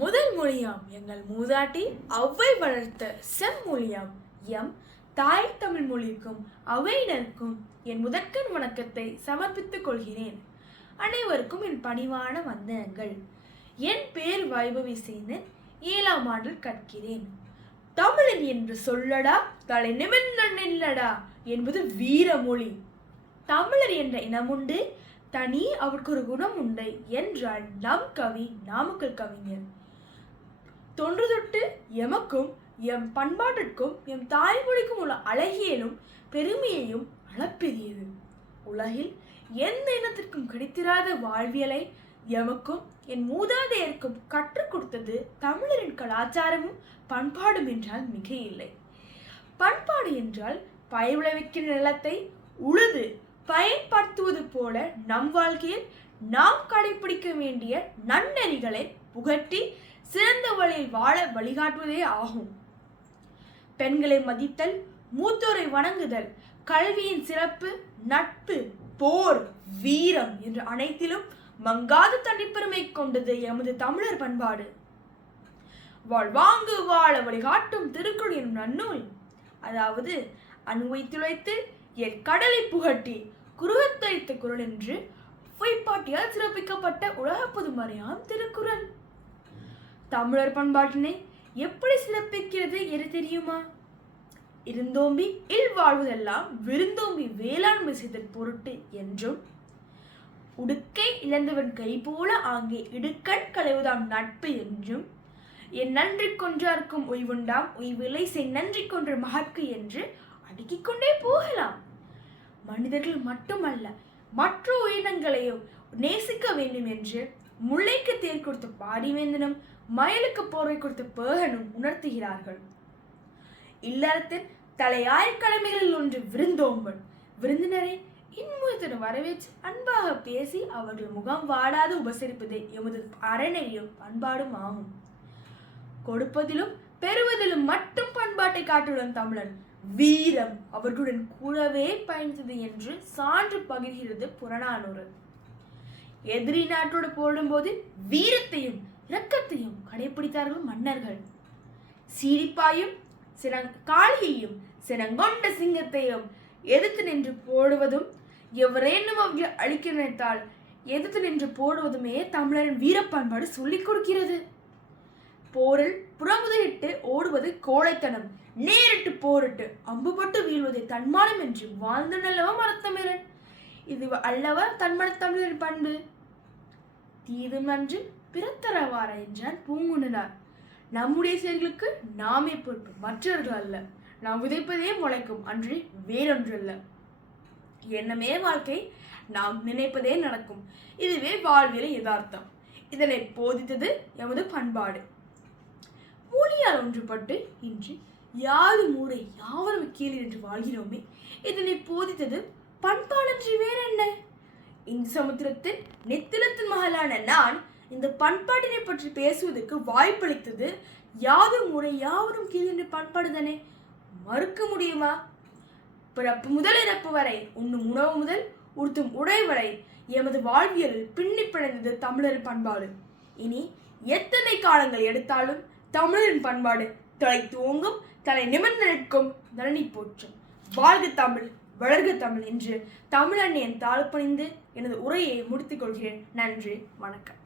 முதல் மொழியாம் எங்கள் மூதாட்டி அவ்வை வளர்த்த செம்மொழியாம் எம் தாய் தமிழ் மொழிக்கும் அவையினருக்கும் என் முதற்கண் வணக்கத்தை சமர்ப்பித்துக் கொள்கிறேன். அனைவருக்கும் என் பணிவான வந்தனங்கள். என் பேர் வைபவி சேனன், 7ஆம் ஆண்டில் கற்கிறேன். தமிழன் என்று சொல்லடா தலை நிமிர்ந்த நில்லடா என்பது வீரமொழி. தமிழர் என்ற இனமுண்டு, தனி அவருக்கு ஒரு குணம் உண்டு என்றால் நம் கவி நாமக்கல் கவிஞர். தொன்று தொட்டு எமக்கும் எம் பண்பாட்டிற்கும் எம் தாய்மொழிக்கும் உள்ள அழகியலும் பெருமையையும் அளப்பெரியது. உலகில் எந்த இனத்திற்கும் கிடைத்திராத வாழ்வியலை எமக்கும் என் மூதாதையருக்கும் கற்றுக் கொடுத்தது தமிழரின் கலாச்சாரமும் பண்பாடும் என்றால் மிக இல்லை. பண்பாடு என்றால் பயிர் விளைவிக்கிற நிலத்தை உழுது பயன்படுத்துவது போல நம் வாழ்க்கையில் நாம் கடைபிடிக்க வேண்டிய நன்னெறிகளை புகட்டி சிறந்த வழியில் வாழ வழிகாட்டுவதே ஆகும். பெண்களை மதித்தல், மூத்தோரை வணங்குதல், கல்வியின் சிறப்பு, நட்பு, போர், வீரம் என்ற அனைத்திலும் மங்காத தனிப்பெருமை கொண்டது எமது தமிழர் பண்பாடு. வாழ்வாங்கு வாழ வழிகாட்டும் திருக்குறள் எனும் நன்னூல், அதாவது அணுவை துளைத்து என் கடலை புகட்டி குருகத்தைத்த குரல் என்று பொய்ப்பாட்டியால் சிறப்பிக்கப்பட்ட உலக பொதுமறையாம் திருக்குறள் தமிழர் பண்பாட்டினை எப்படி சிறப்பிக்கிறது என தெரியுமா? இருந்தோம்பி இல் வாழ்வதெல்லாம் விருந்தோம்பி வேளாண்மை செய்தல் பொருட்டு என்றும், உடுக்கை இழந்தவன் கை போல ஆங்கே இடுக்கண் களைவதாம் நட்பு என்றும், என் நன்றி கொன்றார்க்கும் உய்வுண்டாம் உய்விலை செய் நன்றி கொன்ற மகற்கு என்று அடுக்கிக் கொண்டே போகலாம். மனிதர்கள் மட்டுமல்ல, மற்ற உயிரினங்களையும் நேசிக்க வேண்டும் என்று முல்லைக்கு தேர் கொடுத்த பாரிவேந்தனும் மயிலுக்கு போர்வை கொடுத்த பேகனும் உணர்த்துகிறார்கள். இல்லறத்தின் தலையாய கடமைகளில் ஒன்று விருந்தோம்பல். விருந்தினரை இன்முகத்துடன் வரவேற்று அன்பாக பேசி அவர்கள் முகம் வாடாது உபசரிப்பதே எமது அறநெறியும் பண்பாடும் ஆகும். கொடுப்பதிலும் பெறுவதிலும் மட்டும் பண்பாட்டை காட்டுடன் தமிழர் வீரம் அவர்களுடன் கூடவே பயணித்தது என்று சான்று பகிர்கிறது புறநானூறு. எதிரி நாட்டோடு போடும்போது வீரத்தையும் இரக்கத்தையும் கடைபிடித்தார்கள் மன்னர்கள். சீரிப்பாயும் காளியையும் சினங்கொண்ட சிங்கத்தையும் எதிர்த்து நின்று போடுவதும், எவரேனும் அவற்றை அழிக்க நினைத்தால் எதிர்த்து நின்று போடுவதுமே தமிழரின் வீரப்பண்பாடு சொல்லிக் கொடுக்கிறது. போரில் புறமுதுகிட்டு ஓடுவது கோழைத்தனம், நேரிட்டு போரிட்டு அம்புபட்டு வீழ்வதை தன்மானம் என்று வாழ்ந்து நல்லவா மரத்தமிழன். இது அல்லவா தன்மன தமிழரின் பண்பு. தீதும் நன்று பிறத்தரவார என்றான் பூங்குணனார். நம்முடைய செயல்களுக்கு நாமே பொறுப்பு, மற்றவர்கள் அல்ல. நாம் விதைப்பதே முளைக்கும், அன்றி வேறொன்றல்ல. எண்ணமே வாழ்க்கை, நாம் நினைப்பதே நடக்கும். இதுவே வாழ்வியல யதார்த்தம். இதனை போதித்தது எமது பண்பாடு. மொழியால் ஒன்றுபட்டு இன்று யாது மூரை யாவரும் கீழே என்று வாழ்கிறோமே, இதனை போதித்தது பண்பாடன்றி வேற என்ன? இந்த சமுத்திரத்தின் நெத்திலத்தின் மகளான நான் இந்த பண்பாட்டினை பற்றி பேசுவதற்கு வாய்ப்பளித்தது யாது முறை யாவரும் கீழ் என்று பண்பாடுதானே. மறுக்க முடியுமா? பிறப்பு முதல் இறப்பு வரை, உண்ணும் உணவு முதல் உடுத்தும் உடை வரை எமது வாழ்வியலில் பின்னி பிணைந்தது தமிழரின் பண்பாடு. இனி எத்தனை காலங்கள் எடுத்தாலும் தமிழரின் பண்பாடு தலை தூங்கும், தலை நிமிர்ந்து நிற்கும், நலனி போற்றும். வாழ்க தமிழ், வளர்க தமிழ் என்று தமிழன்னையன் தாழ்பணிந்து எனது உரையை முடித்துக் கொள்கிறேன். நன்றி, வணக்கம்.